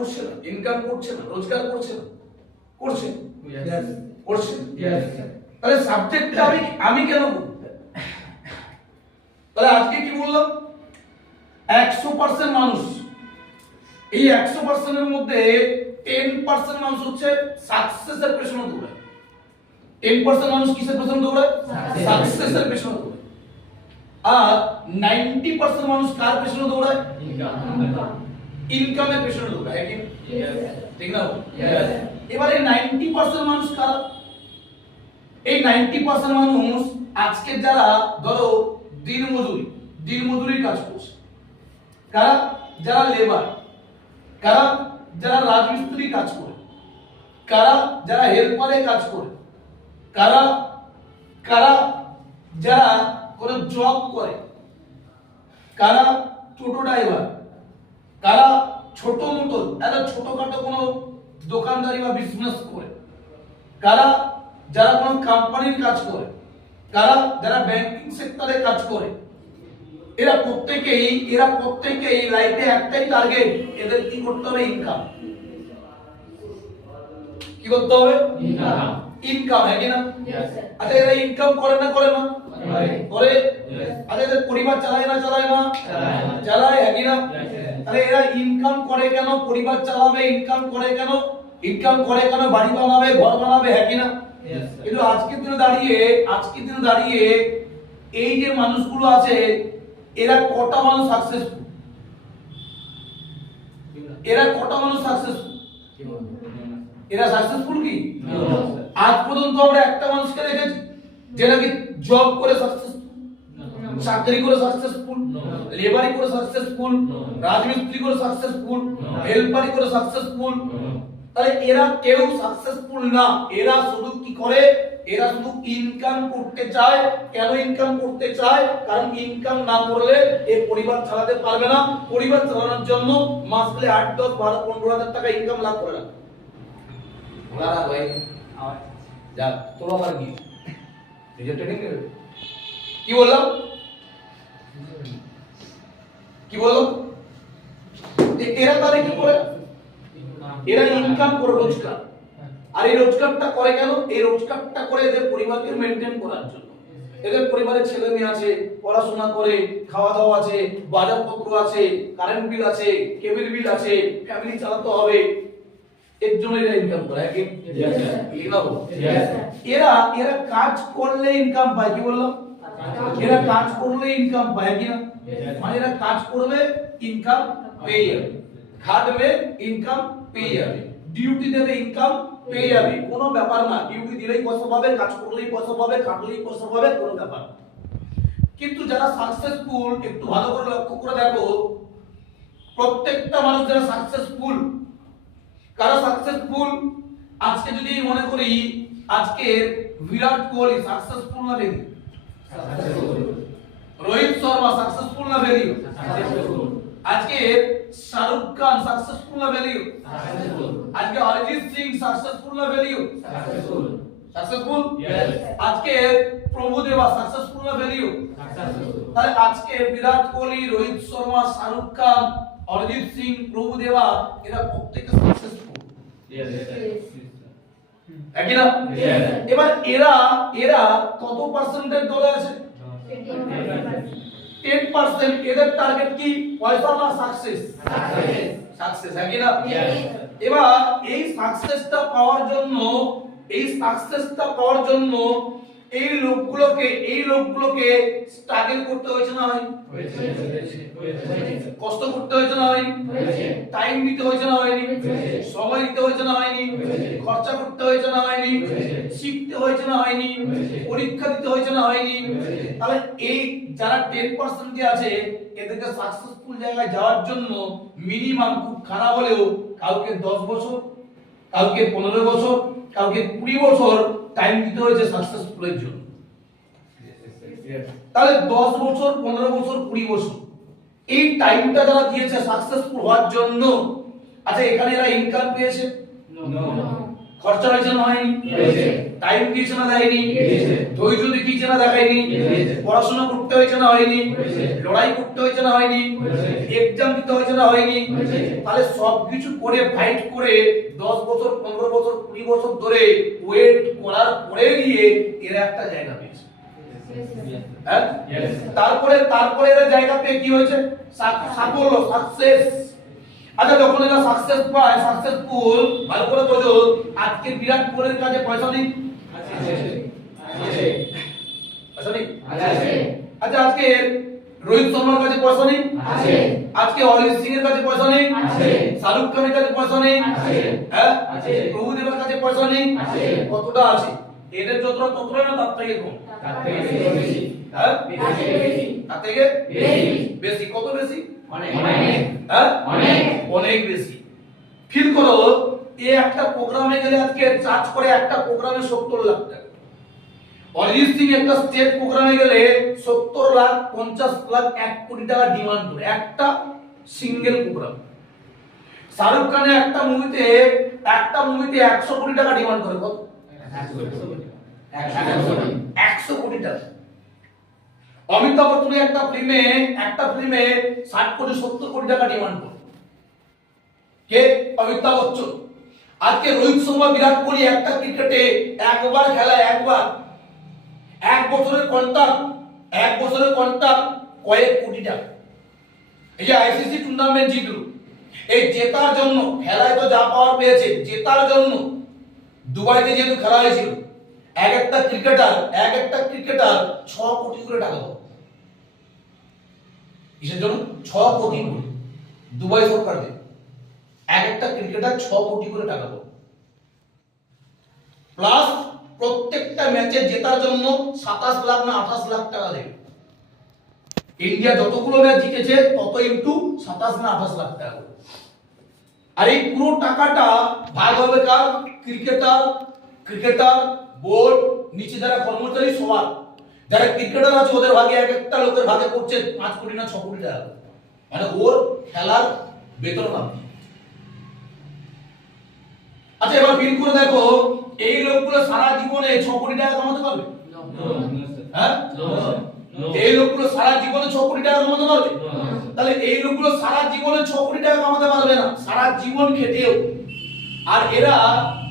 করছে না, ইনকাম করছে না, রোজগার করছে না, করছে করছে। তাহলে সাবজেক্টটা আমি কেন বলবো? তাহলে আজকে কি বললাম, 100% মানুষ, এই 100% এর মধ্যে 10% মানুষ হচ্ছে সাকসেসের পেছনে দৌড়ায়। 10% মানুষ কিসের পেছনে দৌড়ায়? সাকসেসের পেছনে দৌড়ায়। আর 90% মানুষ কার পেছনে দৌড়ায়? ইনকামের পেছনে দৌড়ায়। ঠিক না? এবারে 90% মানুষ কারা? এই 90% মানুষ আজকে যারা ধরো দিনমজুরি কাজ করছে, কারা? যারা লেবার, কারা? যারা রাজমিস্ত্রি কাজ করে, কারা? যারা হেল্পারে কাজ করে, কারা? কারা? যারা কোন জব করে, কারা? টোটো ড্রাইভার, কারা? ছোট মতো ছোটখাটো কোনো দোকানদারি বা বিজনেস করে, কারা? যারা কোনো কোম্পানির কাজ করে, কারা? যারা ব্যাংকিং সেক্টরে কাজ করে। এরা প্রত্যেকেই লাইফে একটাই টার্গেট, এদের কি করতে হবে? ইনকাম। কি করতে হবে? ইনকাম, হ্যাঁ কি না? আচ্ছা, এরা ইনকাম করে না করে? আচ্ছা, এদের পরিবার চালায় না? চালায়, হ্যাঁ কি না? তাহলে এরা ইনকাম করে কেন? পরিবার চালাবে। ইনকাম করে কেন? বাড়ি বানাবে, ঘর বানাবে, হ্যাঁ কি না? কিন্তু আজকের দিনে দাঁড়িয়ে এই যে মানুষগুলো আছে, এরা কটা মানুষ সাকসেসফুল? এরা সাকসেসফুল কি? আজ পর্যন্ত আমরা একটা মানুষকে দেখেছি যে নাকি জব করে সাকসেসফুল, চাকরি করে সাকসেসফুল, লেবারি করে সাকসেসফুল, রাজমিস্ত্রি করে সাকসেসফুল, হেল্পারি করে সাকসেসফুল। তাহলে এরা কেউ সাকসেসফুল না। এরা শুধু কি করে? এরা শুধু ইনকাম করতে চায়। কেন ইনকাম করতে চায়? কারণ ইনকাম না করলে এই পরিবার চালাতে পারবে না। পরিবার চালানোর জন্য মাস গেলে 8, 10, 12, 15,000 টাকা ইনকাম লাভ করে না। বলা ভাই যা তোর আমার কি নিজে ট্রেনিং নেবে? কি বললাম? এরা তাহলে কি করে? এরা ইনকাম করে, রোজগার। আর এই রোজগারটা করে কেন? এই রোজগারটা করে এদের পরিবারকে মেইনটেইন করার জন্য। এদের পরিবারে ছেলে মেয়ে আছে, পড়াশোনা করে, খাওয়া দাওয়া আছে, বাজারপত্র আছে, কারেন্ট বিল আছে, কেবল বিল আছে, ফ্যামিলি চালাতে হবে। এর জন্য এরা ইনকাম করে। এরা কাজ করলে ইনকাম পায়। কি বললাম? এরা কাজ করলে ইনকাম পায় কি না? মানে এরা কাজ করবে, ইনকাম পেয়ে যাবে, খাটবে, ইনকাম পেয়ে যাবে, ডিউটি দেবে, ইনকাম পেয়ে যাবে। কোনো ব্যাপার না, ডিউটি দিলেই পয়সা পাবে, কাজ করলেই পয়সা পাবে, খাটলেই পয়সা পাবে, কোনো ব্যাপার না। কিন্তু যারা সাকসেসফুল, একটু ভালো করে লক্ষ্য করে দেখো, প্রত্যেকটা মানুষ যারা সাকসেসফুল, কারা সাকসেসফুল? আজকে যদি মনে করি আজকে বিরাট কোহলি সাকসেসফুল না ফেলি? রোহিত শর্মা সাকসেসফুল না ফেলি? আজকে শাহরুখ খান সাকসেসফুল না ফেলি? আজকে অরিজিৎ সিং সাকসেসফুল না ফেলি? সাকসেসফুল। আজকে প্রভুদেবা সাকসেসফুল না ফেলি? তাহলে আজকে বিরাট কোহলি, রোহিত শর্মা, শাহরুখ খান, অরিজিৎ সিং, প্রভুদেবা, এরা প্রত্যেকটা সাকসেসফুল। একই না? এবার এরা কত পার্সেন্টের দলে আছে? 10%। এদের টার্গেট কি? পয়সা না সাকসেস? সাকসেস, একই না? এবার এই সাকসেসটা পাওয়ার জন্য এই লোকগুলোকে স্ট্রাগল করতে হয়েছে না হয়? কষ্ট করতে হয়েছে না হয়নি? টাইম দিতে হয়েছে না হয়নি? সময় দিতে হয়েছে না হয়নি? খরচা করতে হয়েছে না হয়নি? শিখতে হয়েছে না হয়নি? পরীক্ষা দিতে হয়েছে না হয়নি? তাহলে এই যারা 10% যে আছে, এদেরকে সাকসেসফুল জায়গায় যাওয়ার জন্য মিনিমাম, খুব খারাপ হলেও কাউকে 10 বছর, কাউকে 15 বছর, কাউকে 20 বছর টাইম দিতে হয়েছে সাকসেসফুলের জন্য। তাহলে 10 বছর, 15 বছর, 20 বছর এই টাইমটা যারা দিয়েছে সাকসেসফুল হওয়ার জন্য, আচ্ছা এখানে এরা ইনকাম পেয়েছে? খরচা হয়েছে না হয়নি? টাইম দিয়েছে না দেয়নি? ধৈর্য দেখিয়েছে না দেখায়নি? পড়াশোনা করতে হয়েছে না হয়নি? লড়াই করতে হয়েছে না হয়নি? এক্সাম দিতে হয়েছে না হয়নি? তাহলে সবকিছু করে ফাইট করে 10 বছর 15 বছর 20 বছর ধরে ওয়েট করার পরে গিয়ে এরা একটা জায়গা পেয়েছে। হ্যাঁ, তারপরে এরা জায়গা পেয়ে কি হয়েছে? সাফল্য, সাকসেস। আচ্ছা, যখন এরা সাকসেস পায়, সাকসেসফুল, ভালো করে বোঝো, আজকে বিরাট কোহলির কাছে পয়সা নেই? পয়সা নেই? আচ্ছা, আজকে রোহিত শর্মার কাছে পয়সা নেই? আজকে অরিজিৎ সিং এর কাছে পয়সা নেই? শাহরুখ খানের কাছে পয়সা নেই? হ্যাঁ, প্রভুদেবের কাছে পয়সা নেই? কতটা আছে? এদের যতটা ততটা না তার থেকে কম? হ্যাঁ, তার থেকে বেশি। কত বেশি? অনেক বেশি। ফিল করো, এই একটা প্রোগ্রামে গেলে আজকে চার্জ করে একটা প্রোগ্রামে 70 লাখ টাকা। অরিজিৎ সিং একটা স্টেট প্রোগ্রামে গেলে 70 লাখ 50 লাখ 1 কোটি টাকা ডিমান্ড করে একটা সিঙ্গেল প্রোগ্রাম। শাহরুখ খানের একটা মুভিতে 100 কোটি টাকা ডিমান্ড করে। কত? 100 কোটি টাকা। অমিতাভ বচ্চনের একটা ফিল্মে 60 কোটি 70 কোটি টাকা ডিমান্ড করে। কে? অমিতাভ বচ্চন। আজকে রোহিত শর্মা, বিরাট কোহলি একটা ক্রিকেটে একবার খেলা, একবার 1 বছরের কন্ট্রাক্ট কয়েক কোটি টাকা। এই যে আইসিসি টুর্নামেন্ট জিতলো, এই জেতার জন্য, খেলায় তো যা পাওয়ার পেয়েছে, জেতার জন্য দুবাইতে যেহেতু খেলা হয়েছিল, এক একটা ক্রিকেটার 6 কোটি করে টাকা পাবে। কিসের জন্য? 6 কোটি করে দুবাই সরকার দেবে। এক একটা ক্রিকেটার 6 কোটি করে টাকা পাবে, প্লাস প্রত্যেকটা ম্যাচে জেতার জন্য 27 লাখ না 28 লাখ টাকা দেবে। ইন্ডিয়া যতগুলো ম্যাচ জিতেছে তত ইনটু 27 না 28 লাখ টাকা। আর এই পুরো টাকাটা ভাগ হবে কার? ক্রিকেটার, বোর্ড, নিচে যারা কর্মচারী, সবার। যারা ক্রিকেটার আছে ওদের ভাগে, এক একটা লোকের ভাগে করছে 5 কোটি না 6 কোটি টাকা, মানে ওর খেলার বেতন পাবে। আচ্ছা, এবার বিল করে দেখো, এই লোকগুলো সারা জীবনে 6 কোটি টাকা কামাতে পারবে? হ্যাঁ, এই লোকগুলো সারা জীবনে 6 কোটি টাকা কামাতে পারবে? তাহলে এই লোকগুলো সারা জীবনে 6 কোটি টাকা কামাতে পারবে না, সারা জীবন খেটেও। আর এরা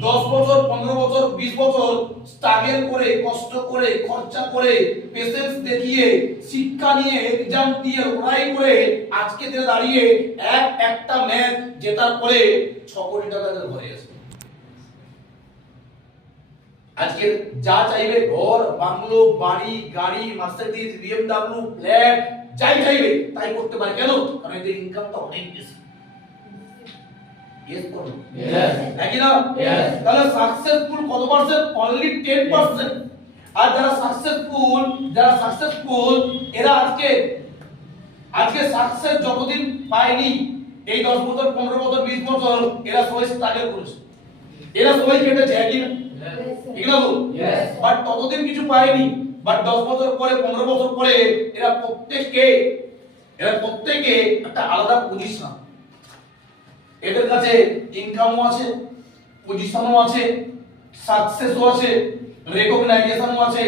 10 বছর 15 বছর 20 বছর স্ট্রাগল করে, কষ্ট করে, খরচা করে, পেশেন্স দেখিয়ে, শিক্ষা নিয়ে, এক্সাম দিয়ে, লড়াই করে আজকে দিনে দাঁড়িয়ে একটা ম্যাচ জেতার পরে 6 কোটি টাকা তাদের ঘরে আসে। আজকে যা চাইবে, ঘর, বাংলো, বাড়ি, গাড়ি, মার্সিডিজ, বিএমডব্লিউ, ফ্ল্যাট, যাই চাইবে তাই করতে পারে। কেন? কারণ এদের ইনকামটা অনেক বেশি। ইয়েস করুন, নাকি না? তাহলে সাকসেসফুল কত পার্সেন্ট? অনলি 10%। আর যারা সাকসেসফুল এরা আজকে সাকসেস যতদিন পায়নি, এই 10 বছর 15 বছর 20 বছর এরা সবাই স্ট্রাগল করেছে, এরা সবাই কেটেছে, একই না? ঠিক না? বাট ততদিন কিছু পায়নি। বাট 10 বছর পরে 15 বছর পরে এরা প্রত্যেকে একটা আলাদা পজিশন। এদের কাছে ইনকামও আছে, পজিশনও আছে, সাকসেসও আছে, রেকগনাইজেশনও আছে,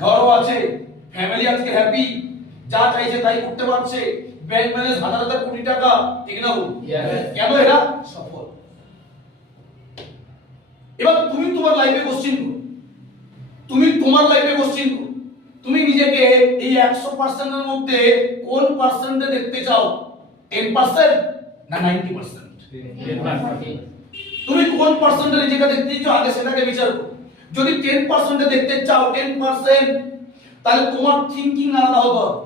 ঘরও আছে, ফ্যামিলি আজকে হ্যাপি, যা চাইছে তাই করতে পারছে, ব্যাংক ব্যালেন্স হাজার হাজার কোটি টাকা। ঠিক না? কেন এরা সফল? এবার তুমি তোমার লাইফে কোশ্চেন করো, তুমি নিজেকে এই 100% এর মধ্যে কোন পার্সেন্টে দেখতে চাও? 10% না 90%? তুমি কোন পার্সেন্টে নিজেকে দেখতে চাও আগে সেটাকে বিচার করো। যদি 10% দেখতে চাও, 10%, তাহলে তোমার থিংকিং আলাদা হতে হবে,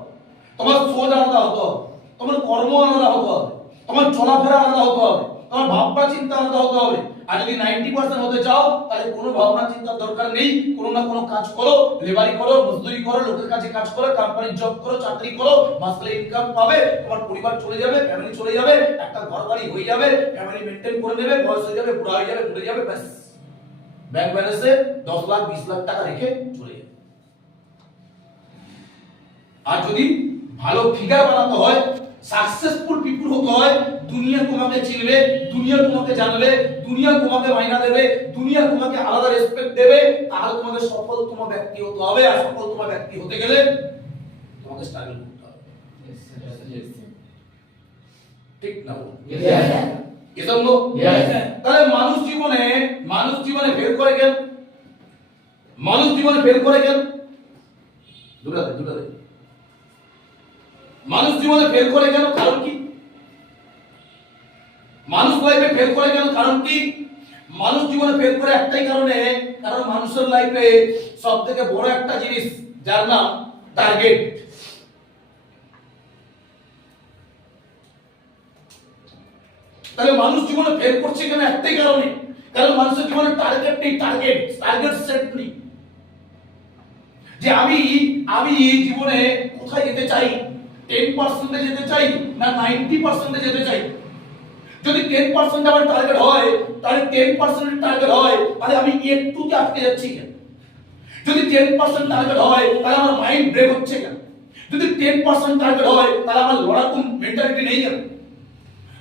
তোমার সোচ আলাদা হতে হবে, তোমার কর্ম আলাদা হতে হবে, তোমার চলাফেরা আলাদা হতে হবে, তোমার ভাবনা চিন্তা আলাদা হতে হবে। আর যদি 90% হতে চাও তাহলে কোনো ভাবনা চিন্তার দরকার নেই, কোনো না কোনো কাজ করো, লেবারি করো, মজদুরি করো, লোকের কাছে কাজ করো, কোম্পানির জব করো, চাকরি করো, মাসে ইনকাম পাবে, তোমার পরিবার চলে যাবে, ফ্যামিলি চলে যাবে, একটা ঘর বাড়ি হয়ে যাবে, ফ্যামিলি মেইনটেইন করে নেবে, বয়স হয়ে যাবে, বুড়া হয়ে যাবে, মরে যাবে, ব্যাস ব্যাংক ব্যালেন্সে 10 লাখ 20 লাখ টাকা রেখে চলে যাবে। আর যদি ভালো ফিগার বানাতে হয় সাকসেসফুল পিপল হতে হয় দুনিয়া তোমাকে চিনবে, দুনিয়া তোমাকে জানবে, দুনিয়া তোমাকে মাইনা দেবে, দুনিয়া তোমাকে আলাদা রেসপেক্ট দেবে, তাহলে তোমাকে সফলতম ব্যক্তি হতে হবে। আর সফলতম ব্যক্তি হতে গেলে তোমাকে স্ট্রাগল করতে হবে। ঠিক না? এজন্য তাহলে মানুষ জীবনে ফেল করে কেন? মানুষ জীবনে ফেল করে কেন? দুটা দে। মানুষ জীবনে ফেল করে কেন? কারণ কি? মানুষ লাইফে ফেল করে কেন? কারণ কি? মানুষ জীবনে ফেল করে একটাই কারণে, কারণ মানুষের লাইফে সবথেকে বড় একটা জিনিস যার নাম টার্গেট। তাহলে মানুষ জীবনে ফেল করছে কেন? একটাই কারণে, কারণ মানুষের জীবনে টার্গেট নেই, টার্গেট সেট নেই যে আমি জীবনে কোথায় যেতে চাই, 10% যেতে চাই না 90% যেতে চাই। যদি 10% আমার টার্গেট হয়, তাহলে 10% টার্গেট হয়, তাহলে আমি একটুতে আটকে যাচ্ছি কেন? যদি 10% টার্গেট হয়, তাহলে আমার মাইন্ড ব্রেক হচ্ছে কেন? যদি 10% টার্গেট হয়, তাহলে আমার লড়াকু মেন্টালিটি নেই কেন?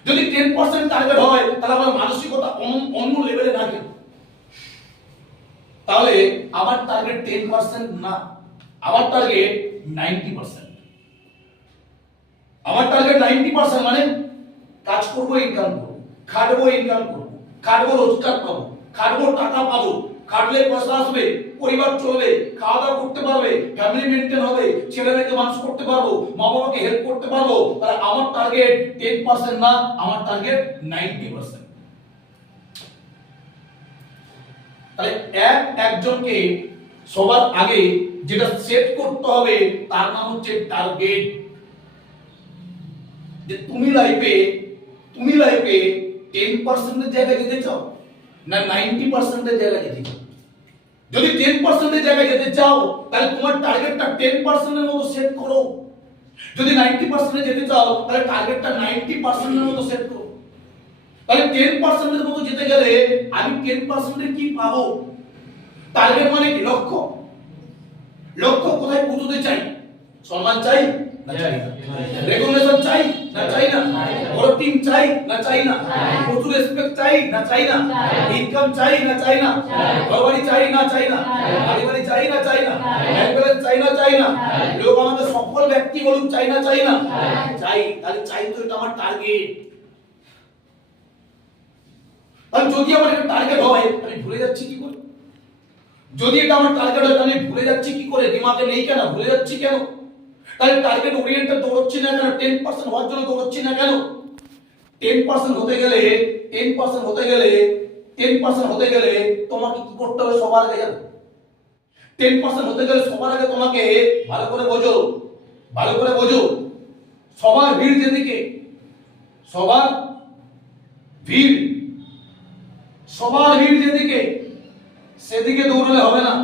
যদি 10% টার্গেট হয়, তাহলে আমার মানসিকতা অন্য লেভেলে না কেন? তাহলে আমার টার্গেট 10% না, আমার টার্গেট 90%। আমার টার্গেট 90% মানে কাজ করবো, ইনকাম করবো, খাটবো, ইনকাম করবো, খাটবো, রোজগার পাবো, খাটবো, টাকা পাবো, খাটলে পয়সা আসবে, পরিবার চলবে, খাওয়া দাওয়া করতে পারবে, ফ্যামিলি মেনটেন হবে, ছেলে মেয়েকে মানুষ করতে পারবো, মা বাবাকে হেল্প করতে পারবো। তাহলে আমার টার্গেট 10% না, আমার টার্গেট 90%। তাহলে একজনকে সবার আগে যেটা সেট করতে হবে তার নাম হচ্ছে টার্গেট। যে তুমি লাইফে 10% এর জায়গায় যেতে চাও না 90% এর জায়গায় যেতে চাও? যদি 10% এর জায়গায় যেতে চাও, তাহলে তোমার টার্গেটটা 10% এর মতো সেট করো। যদি 90% এ যেতে চাও, তাহলে টার্গেটটা 90% এর মতো সেট করো। তাহলে 10% এর মতো যেতে গেলে আমি 10% এ কি পাবো? টার্গেট মানে কি? লক্ষ্য কোথায় পৌঁছতে চাই? সম্মান চাই না চাই না? রেকগনিশন চাই না চাই না? বড় টিম চাই না চাই না? প্রচুর রেসপেক্ট চাই না চাই না? ইনকাম চাই না চাই না? ঘরবাড়ি চাই না চাই না? বাড়ি চাই না চাই না? ব্যাংক ব্যালেন্স চাই না চাই না? লোক আমাকে সফল ব্যক্তি বলুক চাই না চাই না? চাই। তাহলে চাই তো এটা আমার টার্গেট। আর যদি আমার এটা টার্গেট হয়, আমি ভুলে যাচ্ছি কি করে? যদি এটা আমার টার্গেট হয়, আমি ভুলে যাচ্ছি কি করে? দিমাগে নেই কেন? ভুলে যাচ্ছি কেন? তাহলে টার্গেট ওরিয়েন্টেড দৌড়চ্ছি না কেন? 10% হওয়ার জন্য দৌড়চ্ছি না কেন? 10% হতে গেলে 10% হতে গেলে তোমাকে কি করতে হবে সবার আগে জানো? 10% হতে গেলে সবার আগে তোমাকে ভালো করে বোঝো সবার ভিড় যেদিকে, সবার ভিড় যেদিকে সেদিকে দৌড়লে হবে না।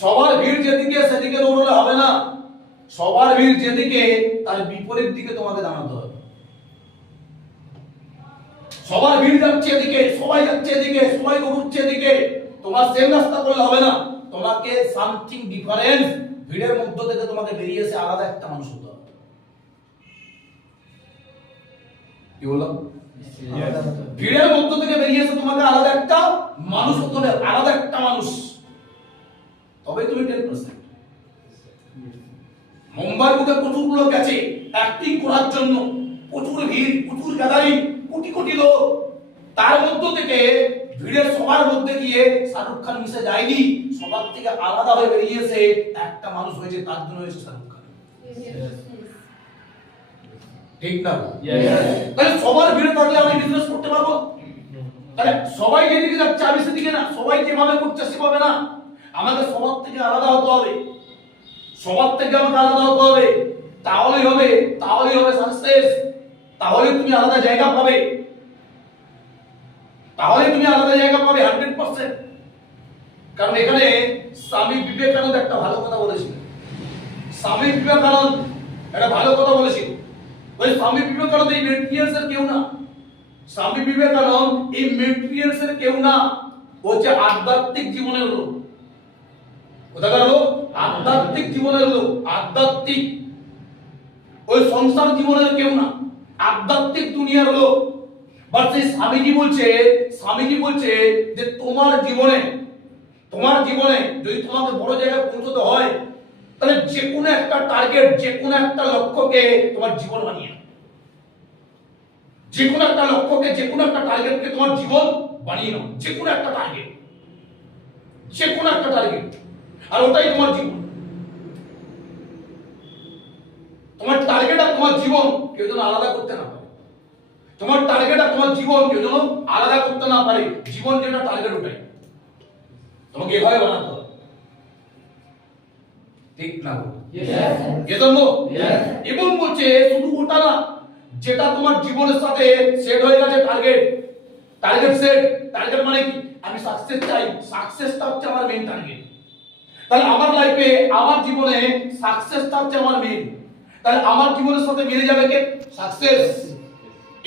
সবার ভিড় যেদিকে সেদিকে দৌড়লে হবে না। সবার ভিড় যেদিকে তার বিপরীত দিকে তোমাকে দাঁড়াতে হবে। সবার ভিড় যাচ্ছে এদিকে, সবাই যাচ্ছে এদিকে, সবাই দৌড়চ্ছে এদিকে, তোমার সেম রাস্তা করলে হবে না। তোমাকে সামথিং ডিফারেন্স, ভিড়ের মধ্য থেকে তোমাকে বেরিয়ে এসে আলাদা একটা মানুষ হতে হবে। কি বললাম? ভিড়ের মধ্য থেকে বেরিয়ে এসে তোমাকে আলাদা একটা মানুষ হতে হবে, আলাদা একটা মানুষ। তবে তুমি 10%। মুম্বাই বুকে প্রচুর লোক গেছে অ্যাক্টিং করার জন্য, প্রচুর ভিড়, প্রচুর গ্যাদারিং, কোটি কোটি লোক। তার মধ্য থেকে ভিড়ের সবার মধ্যে গিয়ে শাহরুখ খান মিশে যায়নি, সবার থেকে আলাদা হয়ে বেরিয়েছে একটা মানুষ হয়েছে, তার জন্য হয়েছে শাহরুখ খান। ঠিক না? তাহলে সবার ভিড়ে থাকলে আমি বিজনেস করতে পারবো? তাহলে সবাই যেদিকে যাচ্ছে আমি সেদিকে না, সবাই যেভাবে করছে সেভাবে না। আমাকে সবার থেকে আলাদা হতে হবে, সবার থেকে আমাকে আলাদা হতে হবে। তাহলেই হবে সাকসেস। তাহলে তুমি আলাদা জায়গা পাবে, 100%। কারণ এখানে স্বামী বিবেকানন্দ একটা ভালো কথা বলেছিল। স্বামী বিবেকানন্দ একটা ভালো কথা বলেছিল। ওই স্বামী বিবেকানন্দ এই মেটেরিয়ালসের কেউ না। স্বামী বিবেকানন্দ এই মেটেরিয়ালসের কেউ না, ও হচ্ছে আধ্যাত্মিক জীবনের লোক। কোথাকার লোক? আধ্যাত্মিক জীবনের লোক। আধ্যাত্মিক ওই সংসার জীবনের কেউ না, আধ্যাত্মিক দুনিয়ার লোক। বাট সেই স্বামীজি বলছে যে তোমার জীবনে যদি তোমাকে বড় জায়গায় পৌঁছতে হয়, তাহলে যে কোনো একটা টার্গেট, যে কোনো একটা লক্ষ্যকে তোমার জীবন বানিয়ে নাও। যে কোনো একটা লক্ষ্যকে, যে কোনো একটা টার্গেটকে তোমার জীবন বানিয়ে নাও। যে কোনো একটা টার্গেট, আর ওটাই তোমার জীবন। তোমার টার্গেট আর তোমার জীবন কেউ যেন আলাদা করতে না পারে। তোমার টার্গেট আর তোমার জীবন কেউ যেন আলাদা করতে না পারে। জীবন যেটা টার্গেট, ওটাই তোমাকে এভাবে বানাতে হবে। ঠিক না? এজন্য এবং বলছে শুধু ওটা না, যেটা তোমার জীবনের সাথে সেট হয়ে গেছে, টার্গেট মানে কি? আমি সাকসেস চাই, সাকসেসটা হচ্ছে আমার মেইন টার্গেট। তাহলে আমার লাইফে, আমার জীবনে সাকসেসটা হচ্ছে আমার মেইন। তাহলে আমার জীবনের সাথে মিলে যাবে কে? সাকসেস।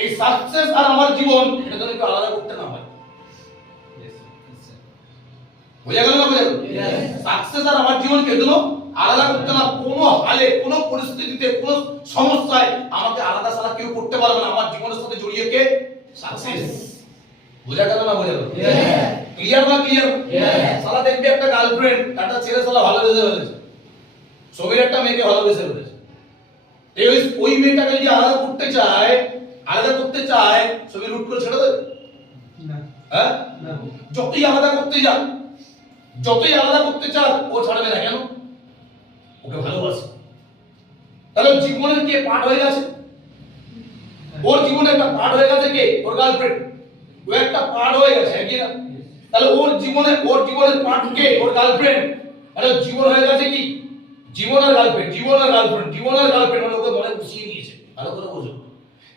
এই সাকসেস আর আমার জীবন, এটা যেন কেউ আলাদা করতে না হয়। বোঝা গেল না? সাকসেস আর আমার জীবন কেউ যেন আলাদা করতে না, কোনো হালে, কোনো পরিস্থিতিতে, কোনো সমস্যায় আমাকে আলাদা সালা কেউ করতে পারবে না। আমার জীবনের সাথে জড়িয়ে কে? সাকসেস। বোঝা গেল না? ক্লিয়ার না? সালা দেখবি একটা গার্লফ্রেন্ড, একটা ছেলে সালা ভালোবেসে ফেলেছে, ছবির একটা মেয়েকে ভালোবেসে ফেলেছে। ওই মেয়েটাকে যদি আলাদা করতে চায়, ছবি রুট করে ছেড়ে দেবে না? হ্যাঁ, যতই আলাদা করতে চান, ও ছাড়বে না। কেন? ওকে ভালোবাসে। তাহলে জীবনের কে পার্ট হয়ে গেছে? ওর জীবনে একটা পার্ট হয়ে গেছে কে? ওর গার্লফ্রেন্ড। ও একটা পার্ট হয়ে গেছে, কি না? তাহলে ওর জীবনের পার্ট কে? ওর গার্লফ্রেন্ড। তাহলে জীবন হয়ে গেছে কি? জীবন আর গার্লফ্রেন্ড মানে ওকে মনে বসিয়ে নিয়েছে। ভালো করে বোঝো।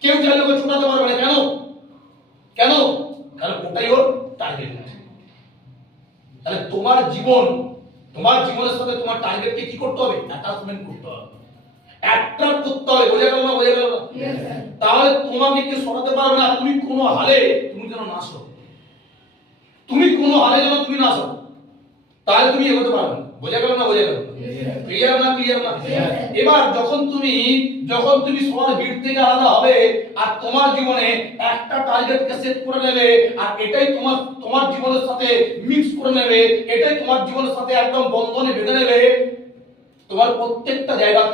কেউ চাইলে ওকে ছোটাতে পারবে না। কেন? কারণ ওটাই ওর টার্গেট। তাহলে তোমার জীবনের সাথে তোমার টার্গেটকে কি করতে হবে? অ্যাটাচমেন্ট করতে হবে, অ্যাট্রাক্ট করতে হবে। বোঝা গেল না? তাহলে তোমাকে কেউ সরাতে পারবে না। তুমি কোনো হালে যেন না সরো, তাহলে তুমি এগোতে পারবে না। বোঝা গেল না? ক্লিয়ার না? এবার যখন তুমি সবার ভিড় থেকে আলাদা হবে আর তোমার জীবনে একটা টার্গেটকে সেট করে নেবে, আর এটাই তোমার জীবনের সাথে মিক্স করে নেবে, এটাই তোমার জীবনের সাথে একদম বন্ধনে বেঁধে নেবে, তোমার প্রত্যেকটা জায়গা,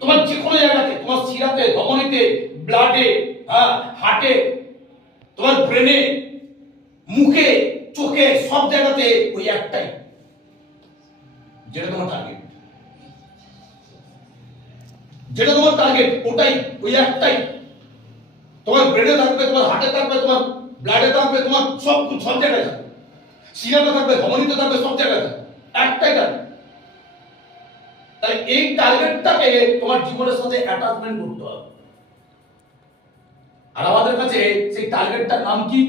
তোমার যে কোনো জায়গাতে, তোমার শিরাতে, ধমনীতে, ব্লাডে, হার্টে, তোমার ব্রেনে, মুখে, চোখে, সব জায়গাতে ওই একটাই, যেটা তোমার টার্গেট, ওটাই, ওই একটাই। তোমার ব্রেনে থাকবে, তোমার হার্টে থাকবে, তোমার ব্লাডে থাকবে, তোমার সব জায়গায় থাকবে, শিরাতে থাকবে, ধমনীতে থাকবে, সব জায়গায় থাকবে, একটাই টার্গেট। তাই এই টার্গেটটাকে তোমার জীবনের সাথে অ্যাটাচমেন্ট করতে হবে। আর আমাদের কাছে সেই টার্গেটটার নাম কি?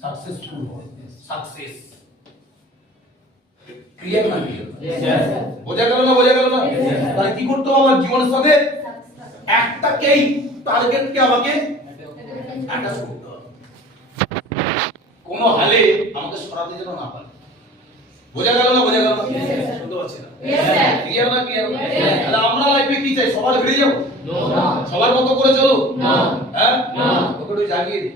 সাকসেসফুল হওয়া, সাকসেস। ক্লিয়ার না? বোঝা গেল না? তাহলে কি করতে হবে? আমার জীবনের সাথে একটাকেই, টার্গেটকে আমাকে অ্যাটাচ করতে হবে। কোনো হালে আমাকে সরাতে যেন না পারে। বোঝা গেল না? শুনতে পাচ্ছি না? ক্লিয়ার না? তাহলে আমরা লাইফে কি চাই? সবার ভিড়ে যাবো? সবার মতো করে চলো? হ্যাঁ, ওকে জাগিয়ে দিই।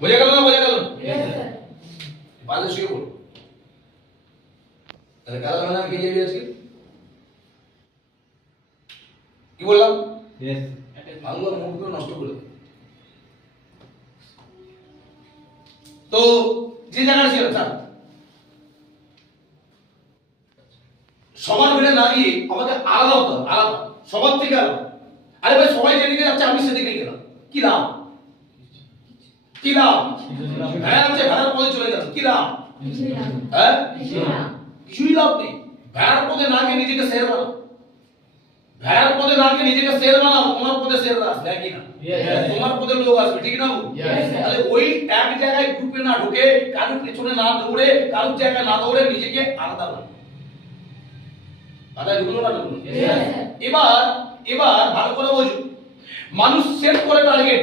বোঝা গেল না? পারলে শুয়ে পড়ো। তাহলে কাল আমরা কে যাবি আজকে? কি বললাম? আল্লাহ মুখগুলো নষ্ট করে। তো যে জায়গাটা ছিল তার সবার ভিড়ে না গিয়ে আমাদের আলাদা হতে হবে, আলাদা, সবার থেকে আলাদা। আরে ভাই, সবাই যেদিকে যাচ্ছে আমি সেদিকে গেলাম, কি লাভ? ভেড়া আছে, ভেড়ার পথে চলে গেল, কি লাভ? কিছুই লাভ নেই। ভেড়ার পথে না গিয়ে নিজেকে শের বানাও, তোমার পথে শের আসবে, কি না? তোমার পথে লোক আসবে, ঠিক না? তাহলে ওই এক জায়গায় গ্রুপে না ঢুকে, কারোর পেছনে না দৌড়ে, কারোর জায়গায় না দৌড়ে, নিজেকে আলাদা বানাও। এবার ভালো করে বোঝো, মানুষ সেট করে টার্গেট,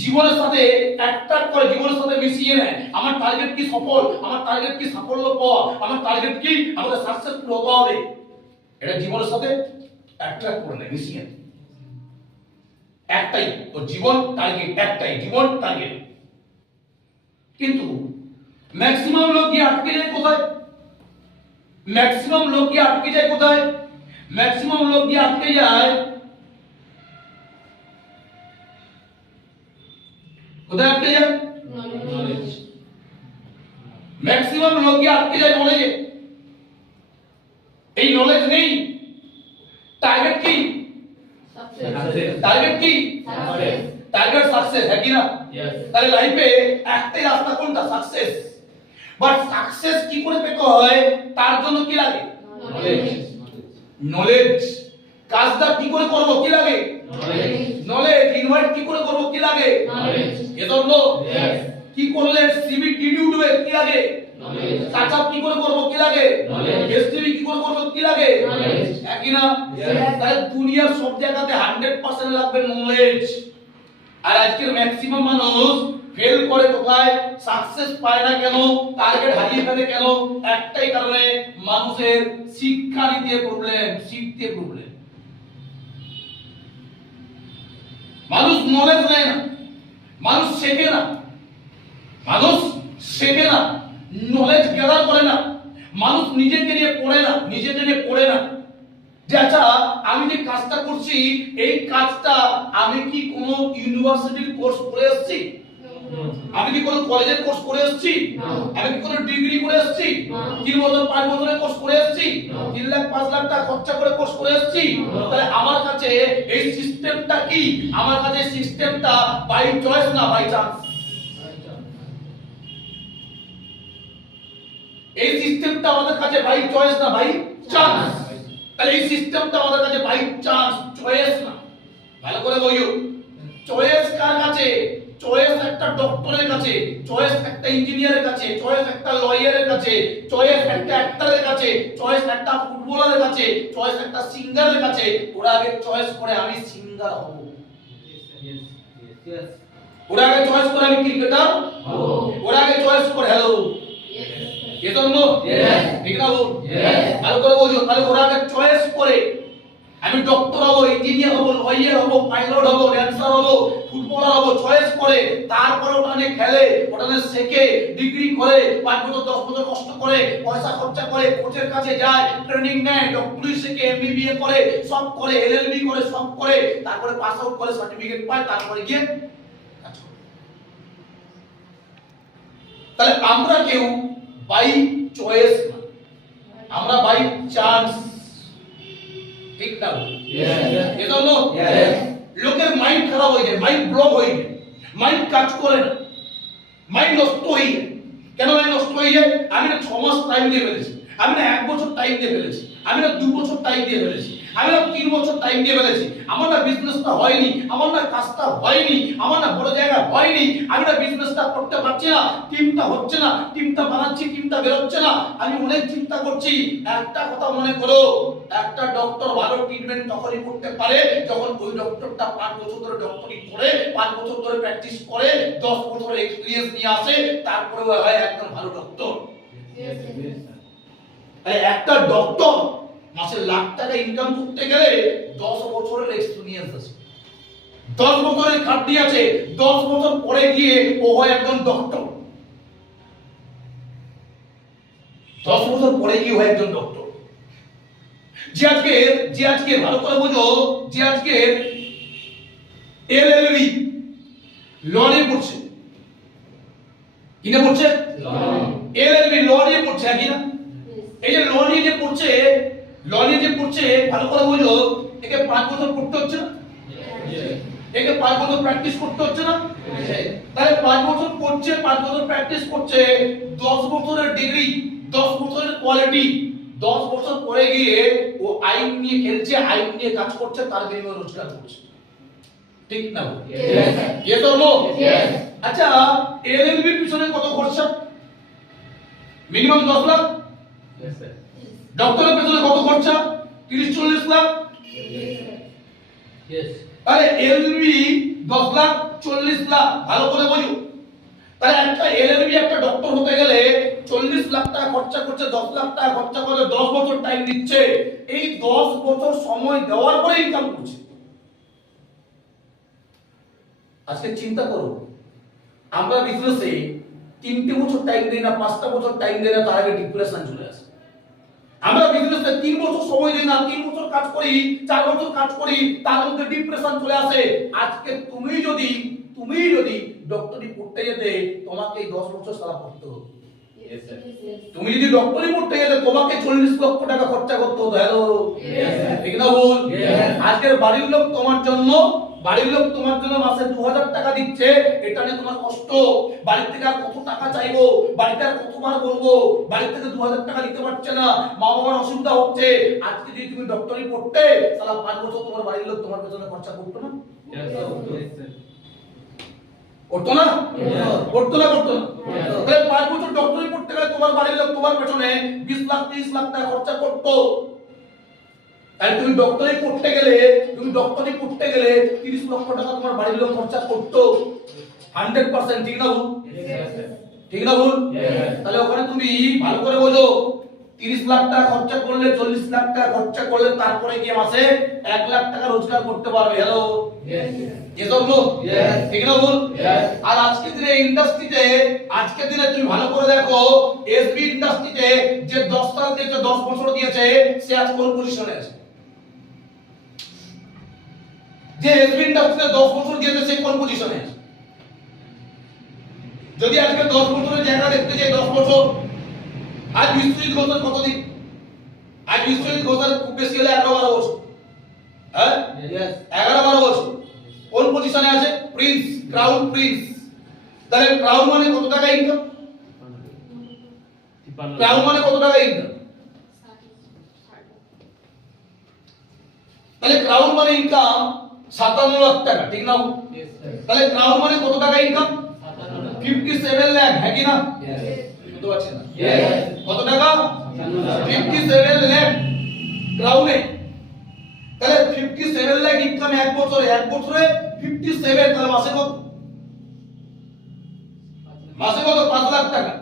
জীবনের সাথে অ্যাট্রাক্ট করে, জীবনের সাথে মিশিয়ে নেয়। আমার টার্গেট কি সফল, আমার টার্গেট কি সাফল্য পাওয়া, আমার টার্গেট কি আমাকে সাকসেসফুল হতে হবে। এটা জীবনের সাথে অ্যাট্রাক্ট করে নেয়, মিশিয়ে নেয়। একটাই তো জীবন টার্গেট, একটাই জীবন টার্গেট। কিন্তু ম্যাক্সিমাম লোক গিয়ে আটকে যায় কোথায়? ম্যাক্সিমাম লোক গিয়ে আটকে যায় কোথায়? ম্যাক্সিমাম লোক গিয়ে আটকে যায় কোথায়? আটকে যায় নলেজ। ম্যাক্সিমাম লোক গিয়ে আটকে যায় নলেজে। এই নলেজ নেই, টার্গেট কি? টার্গেট কি? টার্গেট সাকসেস, है कि ना? তাহলে লাইফে একটাই রাস্তা, কোনটা? সাকসেস। বাট সাকসেস কি করে পেতে হয় তার জন্য কি লাগে? নলেজ। নলেজ। কাজটা কি করে করব কি লাগে? নলেজ। নলেজ। ইনভাইট কি করে করব কি লাগে? নলেজ। এজন্য কি করলে সিভি ডিডিউ দেবে কি লাগে? নলেজ। টাচআপ কি করে করব কি লাগে? নলেজ। এসটিভি কি করে করব কি লাগে? নলেজ। একই না? তাহলে দুনিয়ার সব জায়গাতে 100% লাগবে নলেজ। আর আজকের ম্যাক্সিমাম মানুষ ফেল করে কোথায়? সাকসেস পায় না কেন? টার্গেট হারিয়ে ফেলে কেন? একটাই কারণে, মানুষের শিক্ষা নিতে প্রবলেম, শিখতে প্রবলেম। মানুষ নলেজ নেয় না, মানুষ শেখে না, মানুষ শেখে না, নলেজ গ্যাদার করে না, মানুষ নিজেকে নিয়ে পড়ে না, নিজেকে নিয়ে পড়ে না যে আচ্ছা আমি যে কাজটা করছি এই কাজটা আমি কি কোনো ইউনিভার্সিটির কোর্স করে এসেছি? আমি কি কোনো কলেজের কোর্স করে এসেছি? আমি কি কোনো ডিগ্রি করে এসেছি? 3 বছর 5 বছরের কোর্স করে এসেছি? 3 লাখ 5 লাখ টাকা খরচা করে কোর্স করে এসেছি? তাহলে আমার কাছে এই সিস্টেমটা কি? আমার কাছে সিস্টেমটা বাই চয়েস না বাই চান্স। এই সিস্টেমটা আমাদের কাছে বাই চয়েস না বাই চান্স। তাহলে এই সিস্টেমটা আমাদের কাছে বাই চান্স, চয়েস না। ভালো করে বলিও, চয়েস কার কাছে? চয়েস একটা ডক্টরের কাছে, চয়েস একটা ইঞ্জিনিয়ারের কাছে, চয়েস একটা লয়ারের কাছে, চয়েস একটা অ্যাক্টরের কাছে, চয়েস একটা ফুটবলারের কাছে, চয়েস একটা সিঙ্গারের কাছে। ওরা আগে চয়েস করে আমি সিঙ্গার হব, ওরা আগে চয়েস করে আমি ক্রিকেটার হব, ওরা আগে চয়েস করে হ্যালো এজন্য ঠিক না? ভালো করে বুঝো। তাহলে ওরা আগে চয়েস করে আমি ডক্টর হব, ইঞ্জিনিয়ার হব, লয়ার হব, পাইলট হব, ড্যান্সার হব, ফুটবলার হব, চয়েস করে তারপরে ওটা নিয়ে খেলে, ওটা নিয়ে শেখে, ডিগ্রি করে, 5 বছর 10 বছর কষ্ট করে, পয়সা খরচা করে, কোচের কাছে যায়, ট্রেনিং নেয়, ডক্টরি শেখে, এমবিবিএ করে, সব করে, এলএলবি করে, সব করে, তারপরে পাস আউট করে সার্টিফিকেট পায়, তারপরে গিয়ে কাজ করে। তাহলে আমরা কেউ বাই চয়েস না, আমরা বাই চান্স। ঠিক না? এজন্য লোকের মাইন্ড খারাপ হয়ে যায়, মাইন্ড ব্লক হয়ে যায়, মাইন্ড কাজ করে না, মাইন্ড নষ্ট হয়ে যায়। কেন মাইন্ড নষ্ট হয়ে যায়? আমি না 6 মাস টাইম দিয়ে ফেলেছি, আমি না 1 বছর টাইম দিয়ে ফেলেছি, আমি না 2 বছর টাইম দিয়ে ফেলেছি, আমি না 3 বছর টাইম দিয়ে ফেলেছি, আমার না বিজনেসটা হয়নি, আমার না কাজটা হয়নি, আমার না বড় জায়গা হয়নি, আমি না বিজনেসটা করতে পারছি না, টিমটা হচ্ছে না, টিমটা বানাচ্ছি, টিমটা বেরোচ্ছে না, আমি অনেক চিন্তা করছি। একটা কথা মনে করো, একটা ডক্টর ভালো ট্রিটমেন্ট তখনই করতে পারে যখন ওই ডক্টরটা 5 বছর ধরে ডক্টরি করে, 5 বছর ধরে প্র্যাকটিস করে, 10 বছরের এক্সপেরিয়েন্স নিয়ে আসে, তারপরে হয় একদম ভালো ডক্টর। একটা ডক্টর মাসে লাখ টাকা ইনকাম করতে গেলে 10 বছরের এক্সপেরিয়েন্স আছে, 10 বছরের খাটনি আছে, 10 বছর পরে গিয়ে ও হয় একজন ডক্টর, 10 বছর পরে গিয়ে হয় একজন ডক্টর। যে আজকে ভালো করে বুঝো, যে আজকে এলএলবি ল নিয়ে পড়ছে, কি নিয়ে পড়ছে? এলএলবি ল নিয়ে পড়ছে, কি না? এই যে ল নিয়ে যে পড়ছে, ল নিয়ে যে পড়ছে, ভালো করে বুঝো, একে 5 বছর পড়তে হচ্ছে না? একে 5 বছর প্র্যাকটিস করতে হচ্ছে না? তাহলে 5 বছর পড়ছে, 5 বছর প্র্যাকটিস করছে, 10 বছরের ডিগ্রি, 10 বছরের কোয়ালিটি, 10 বছর পরে গিয়ে ও আইন নিয়ে খেলছে, আইন নিয়ে কাজ করছে, তার বিনিময়ে রোজগার করছে। ঠিক না? ये तो नो। আচ্ছা এলএলবি পিছনে কত খরচা? মিনিমাম 10 লাখ। ডক্টরের পেছনে কত খরচা? 30-40 লাখ। তাহলে এলএলবি 10 লাখ 40 লাখ, ভালো করে বুঝো। তাহলে একটা এলএলবি একটা ডক্টর হতে গেলে 40 লাখ টাকা খরচা করছে, 10 লাখ টাকা খরচা করে 10 বছর টাইম দিচ্ছে, এই 10 বছর সময় দেওয়ার পরে ইনকাম করছে। আজকে চিন্তা করো, আমরা বিজনেসে 3টে বছর টাইম দেই না, 5টা বছর টাইম দেই না, তার আগে ডিপ্রেশন চলে আসে। আমরা বিজনেসে 3 বছর সময় দেই না, 3 বছর কাজ করি, 4 বছর কাজ করি, তার মধ্যে ডিপ্রেশন চলে আসে। আজকে তুমি যদি ডক্টরি পড়তে যেতে, তোমাকে 10 বছর সারা পড়তে হতো। তুমি যদি ডক্টরি পড়তে যেতে, তোমাকে 40 লক্ষ টাকা খরচা করতে হতো। হ্যালো, ঠিক না ভুল? আজকের বাড়ির লোক তোমার জন্য মাসে 2000 টাকা দিচ্ছে, এটা নিয়ে তোমার কষ্ট। বাড়ি থেকে আর কত টাকা চাইবো, বাড়িতে আর কতবার বলবো, বাড়ি থেকে 2000 টাকা দিতে পারছে না, মা বাবার অসুবিধা হচ্ছে। আজকে যদি তুমি ডক্টরি পড়তে, সারা 5 বছর তোমার বাড়ির লোক তোমার পেছনে খরচা করতো না? করতো না? করতো না? তাহলে 5 বছর ডক্টরি পড়তে গেলে তোমার বাড়ির লোক তোমার পেছনে 20 লাখ 30 লাখ টাকা খরচা করতো। তাহলে তুমি ডক্টরি পড়তে গেলে 30 লক্ষ টাকা তোমার বাড়ির লোক খরচা করতো। 100% ঠিক না ভুল? ঠিক না ভুল? তাহলে ওখানে তুমি ভালো করে বোঝো, 30 লাখ টাকা খরচা করলে, 40 লাখ টাকা খরচা করলে, তারপরে গিয়ে মাসে 1 লাখ টাকা রোজগার করতে পারবে। হ্যালো, ঠিক না ভুল? আর আজকের দিনে তুমি ভালো করে দেখো, এসবি ইন্ডাস্ট্রিতে যে 10 সাল দিয়েছে, 10 বছর দিয়েছে, সে আজ কোন পজিশনে আছে? যে এসবি ইন্ডাস্ট্রিতে 10 বছর দিয়েছে, সে কোন পজিশনে আছে? যদি আজকে 10 বছরের জায়গা দেখতে যাই, 10 বছর, আজ বিশ্বজিৎ ঘোষের কতদিন? আজ বিশ্বজিৎ ঘোষের খুব বেশি হলে 11-12 বছর। হ্যাঁ, 11-12 বছর। কোন পজিশনে আছে? Prince, crown Prince. তাহলে ক্রাউন মানে কত টাকা ইনকাম? ক্রাউন মানে কত টাকা ইনকাম? তাহলে ক্রাউন মানে ইনকাম 57 লাখ টাকা, ঠিক না? তাহলে ক্রাউন মানে কত টাকা ইনকাম? 57 লাখ, হ্যাঁ কি না? বুঝতে পারছেন না? কত টাকা? 57 লাখ ক্রাউনে। তাহলে 57 লাখ ইনকাম এক বছরে 57, তাহলে মাসে কত? 5 লাখ টাকা।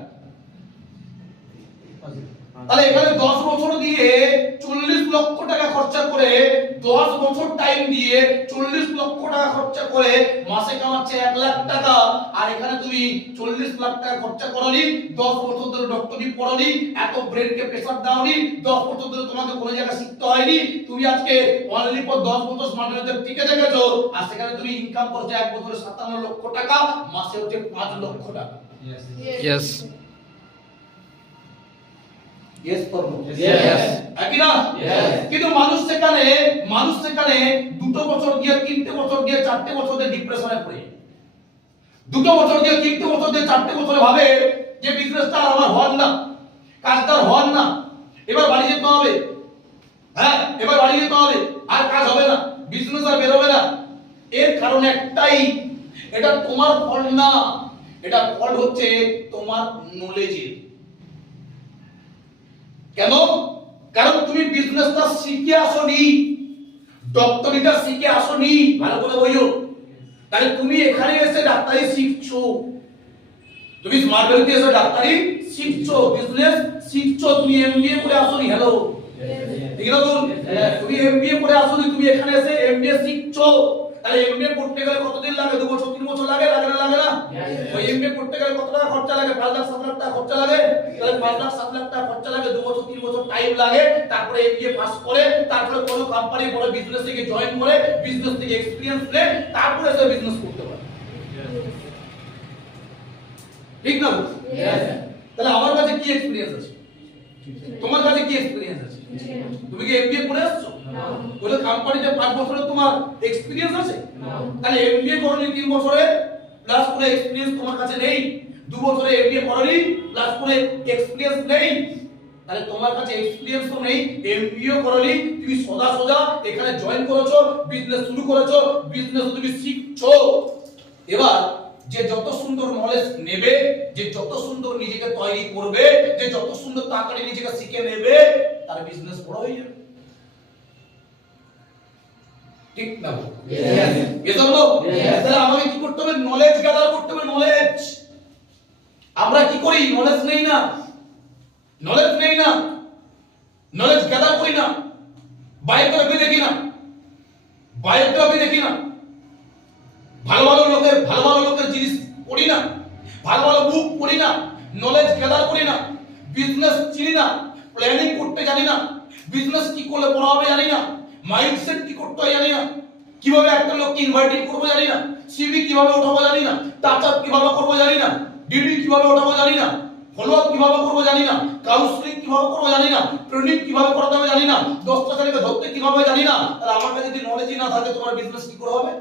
তাহলে এখানে 10 বছর দিয়ে 40 লক্ষ টাকা খরচা করে, 10 বছর টাইম দিয়ে 40 লক্ষ টাকা খরচা করে মাসে কামাচ্ছে 1 লাখ টাকা। আর এখানে তুমি 40 লাখ টাকা খরচা করনি, 10 বছর ধরে ডক্টরি পড়নি, এত ব্রেনকে প্রেসার দাওনি, 10 বছর ধরে তোমাকে কোনো জায়গা শিখতে হয়নি, তুমি আজকে অনলি ফর 10 বছর স্মার্ট মিটার টিকে থেকেছো, আর সেখানে তুমি ইনকাম করছো এক বছরে 57 লক্ষ টাকা, মাসে হচ্ছে 5 লক্ষ টাকা। Yes. Yes or no? Yes. একই না? Yes. কিন্তু মানুষ সেখানে 2 বছর দিয়ে, 3টে বছর দিয়ে, 4টে বছর দিয়ে ডিপ্রেশনে পড়ে। 2 বছর দিয়ে, 3টে বছর দিয়ে, 4টে বছরে ভাবে যে বিজনেসটা আমার হল না, কাজটা হল না, এবার বাড়ি যেতে হবে। হ্যাঁ, এবার বাড়ি যেতে হবে, আর কাজ হবে না, বিজনেস আর বের হবে না। এর কারণ একটাই, এটা তোমার ফল না, এটা ফল হচ্ছে তোমার নলেজের। কেন? কারণ তুমি বিজনেসটা শিখে আসোনি, ডক্টরিটা শিখে আসোনি, ভালো করে বোঝো। তাহলে তুমি এখানে এসে ডাক্তারি শিখছো, তুমি স্মার্ট ভ্যালিতে এসে ডাক্তারি শিখছো, বিজনেস শিখছো, তুমি এমবিএ করে আসোনি। হ্যালো, ঠিক না বল? তুমি এমবিএ করে আসোনি, তুমি এখানে এসে এমবিএ শিখছো। তাহলে এমবিএ পড়তে গেলে কতদিন লাগে? 2 বছর 3 বছর লাগে না? ওই এমবিএ পড়তে গেলে কত টাকা খরচা লাগে? 5 লাখ 7 লাখ টাকা খরচা লাগে। তাহলে 5 লাখ 7 লাখ টাকা খরচা লাগে, 2 বছর 3 বছর টাইম লাগে, তারপরে এমবিএ পাস করে, তারপরে কোনো কোম্পানি বড় বিজনেস থেকে জয়েন করে, বিজনেস থেকে এক্সপেরিয়েন্স নিয়ে, তারপরে সে বিজনেস করতে পারে। ঠিক না? তাহলে আমার কাছে কি এক্সপেরিয়েন্স আছে? তোমার কাছে কি এক্সপেরিয়েন্স আছে? তুমি কি এমবিএ করে আসছো? বলে কোম্পানিতে 5 বছরের তোমার এক্সপেরিয়েন্স আছে? তাহলে এমবিএ করনি 3 বছরে, প্লাস করে এক্সপেরিয়েন্স তোমার কাছে নেই। 2 বছরে এমবিএ করনি, প্লাস করে এক্সপেরিয়েন্স নেই। তাহলে তোমার কাছে এক্সপেরিয়েন্সও নেই, এমবিএ করনি, তুমি সোজা এখানে জয়েন করেছো, বিজনেস শুরু করেছো, বিজনেস তুমি শিখছো। এবার যে যত সুন্দর নলেজ নেবে, যে যত সুন্দর নিজেকে তৈরি করবে, যে যত সুন্দর তাড়াতাড়ি নিজেকে শিখে নেবে, তার বিজনেস বড় হয়ে যাবে। ঠিক না? তাহলে আমাকে কি করতে হবে? নলেজ গ্যাদার করতে হবে, নলেজ। বিজনেস কি করলে বড় হবে জানি না, মাইন্ডসেট কি করতে হয় জানি না, কিভাবে একটা লোককে ইনভাইটিং করবো জানি না, সিভি কিভাবে ওঠাবো জানি না, টাচ আপ কিভাবে করবো জানি না, ডিডি কিভাবে ওঠাবো জানি না, ফলো আপ কিভাবে করবো জানি না, কাউন্সিলিং কিভাবে করবো জানি না, ট্রেনিং কিভাবে করাতে হবে জানি না, 10টা ছেলেকে ধরতে কিভাবে জানি না। তাহলে আমার কাছে যদি নলেজই না থাকে তোমার বিজনেস কি করে হবে?